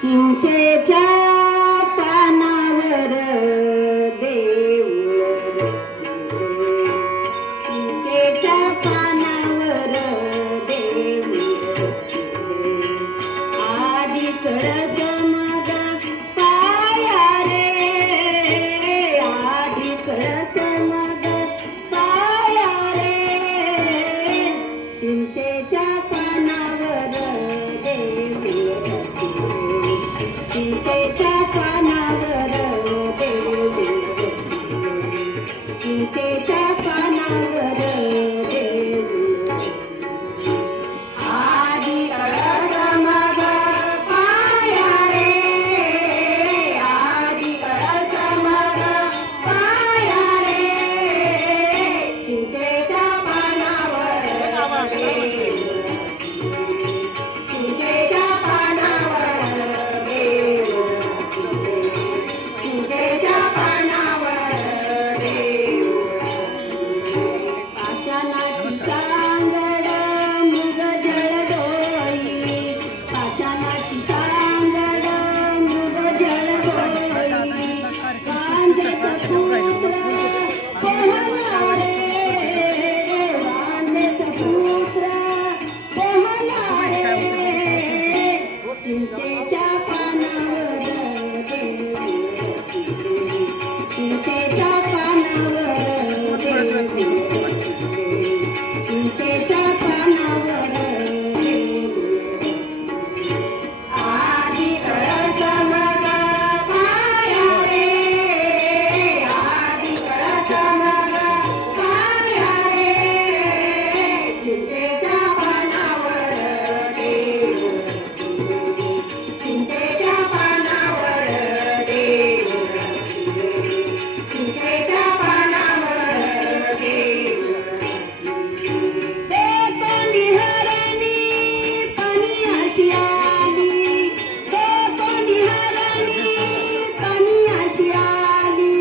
चिंचेच्या पानावर देऊळ बसले. चिंचेच्या पानावर देऊळ बसले. आधी कळस मग पाया रे, आधी कळस मग पाया रे. चिंचेच्या पानावर देऊळ बसले. चिंचेच्या पानावर देऊळ बसले. चिंचेच्या पानावर देऊळ बसले. आधी कळस मग पाया रे, आधी कळस मग पाया रे. चिंचेच्या पानावर देऊळ बसले. चिंचेच्या पानावर देऊळ बसले. चिंचेच्या पानावर देऊळ बसले. पाषाणाची सांगड मृग जळडोई, पाषाणाची सांगड मृग जळडोई. वांदेच पुत्र पोहला रे, वांदेच पुत्र पोहला रे. चिंचेच्या पानावर देऊळ बसले. चिंचेच्या पानावर देऊळ बसले. चिंचेच्या पानावर देऊळ बसले. आधी कळस मग पाया रे, आधी कळस मग पाया रे. चिंचेच्या पानावर देऊळ बसले. चिंचेच्या पानावर देऊळ बसले. चिंचेच्या पानावर देऊळ बसले. कोणी हरणी पाणी अशी आली, कोणी हरणी पाणी अशी आली.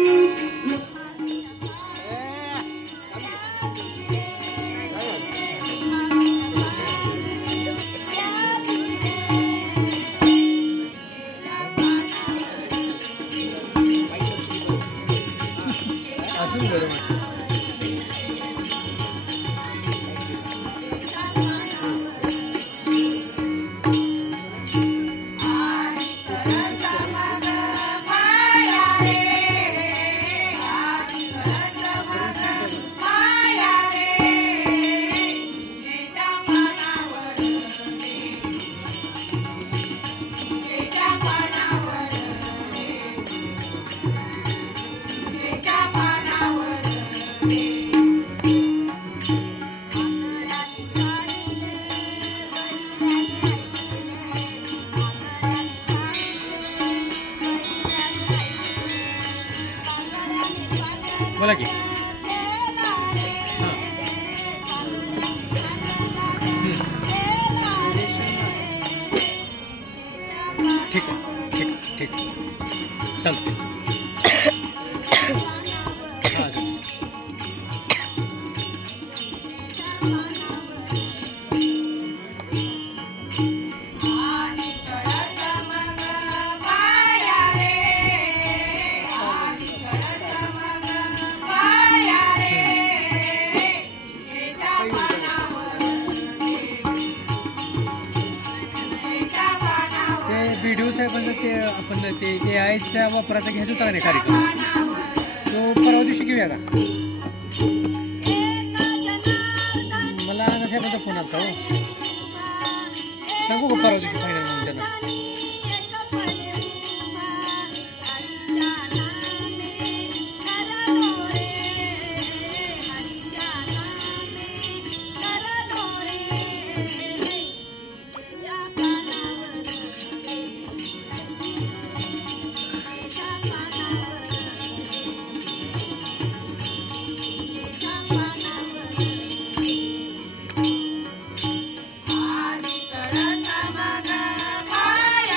बोला की ठीक आहे, ठीक आहे, ठीक आहे. चालते. हां व्हिडिओ साहेबांचा ते आपण ते AIच्या वापराचा घ्यायचा होता नाही कार्यक्रम, तो परवा दिवशी घेऊया का? मला साहेबांचा फोन आला हो, सांगू का परवा दिवशी फायनल म्हणून त्याला. आधी कळस मग पाया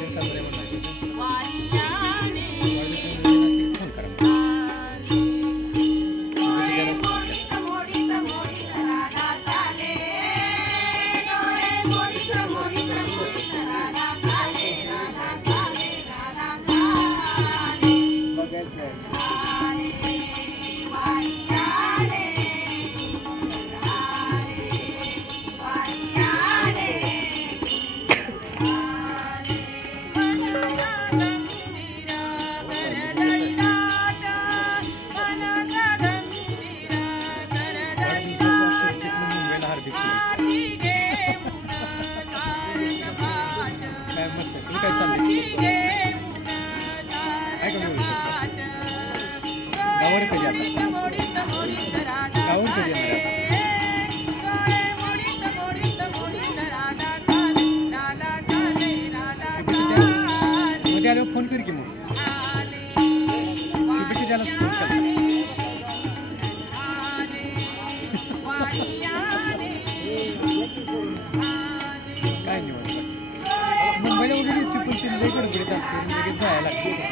नियोजन करणारे मंडळी असेल, फोन करा. मुंबईला हार्दिक शुभेच्छा. काय मस्त आहे. तुम्ही काय चाललंय? काय का बोलू गावावर कधी आता गावावर कधी येणार आता? मध्ये आल्यावर फोन कर की मग शुभेच्छा द्यायला फोन कर. काय निवड मुंबईला वगैरे होती पण ते लई गडबडीत असते लगेच जायला लागते.